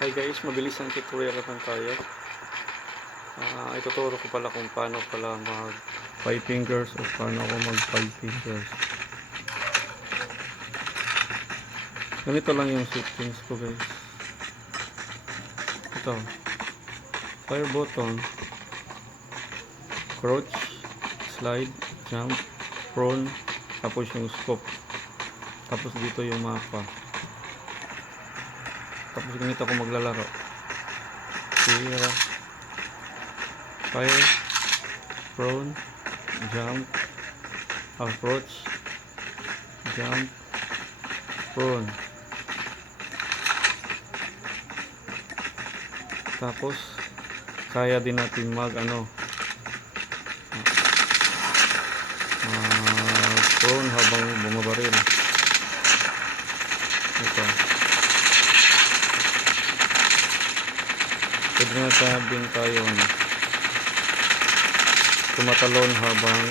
Hi guys, mabilis ang tutorial naman tayo. Ituturo ko pala kung paano pala mag 5 fingers o paano ako mag 5 fingers. Ganito lang yung settings ko guys. Ito, fire button, crouch, slide, jump, prone, tapos yung scope. Tapos dito yung mapa. Tapos ganito ako maglalaro. Tira, fire, prone, jump, approach, jump, prone. Tapos kaya din natin mag prone habang bumabaril. Ito. Pwede na din tayo tumatalon habang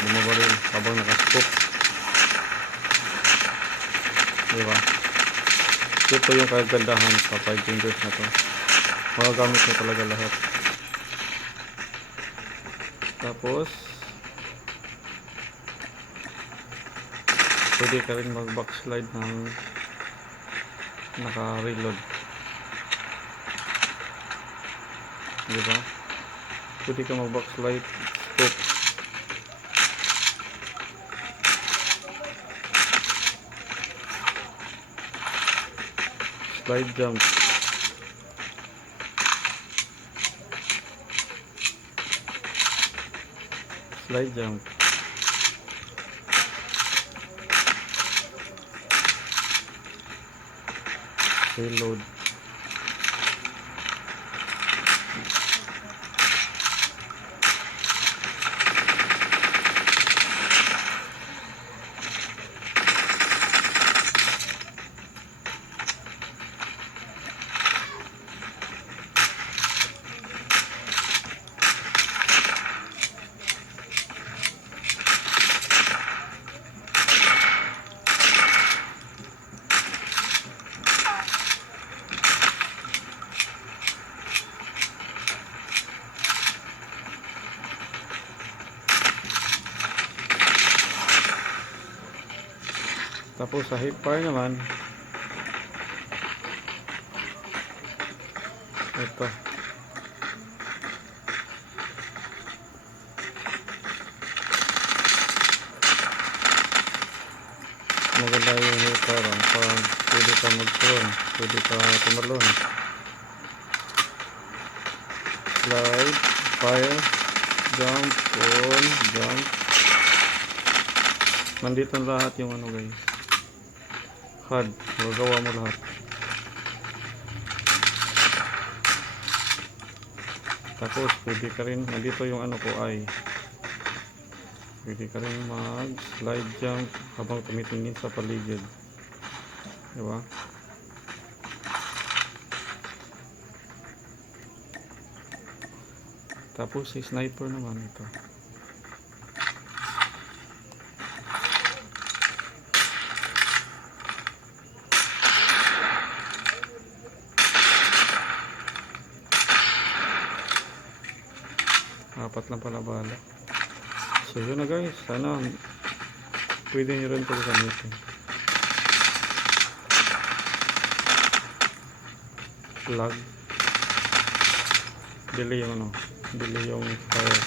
bumabaril, habang nakascope. Diba? Ito yung kagandahan sa 5 fingers na to. Magagamit mo talaga lahat. Tapos pwede ka rin mag backslide ng naka-reload. Diba? Pwede ka mag backslide, scope. Slide jump. Slide jump. Reload. Tapos sa hip fire naman, ito. Maganda yung hip fire. Pwede ka mag-prone, pwede ka tumalon. Slide, fire, jump, prone, jump. Nandito lahat yung guys. HUD, magawa mo lahat. Tapos pwede ka rin, nandito yung ko ay pwede ka rin mag slide jump habang tumitingin sa paligid, diba? Tapos si sniper naman ito. Apat lang pala bala. So yun na guys, sana pwede nyo rin ito gamitin. Plug, delay yung delay yung fire.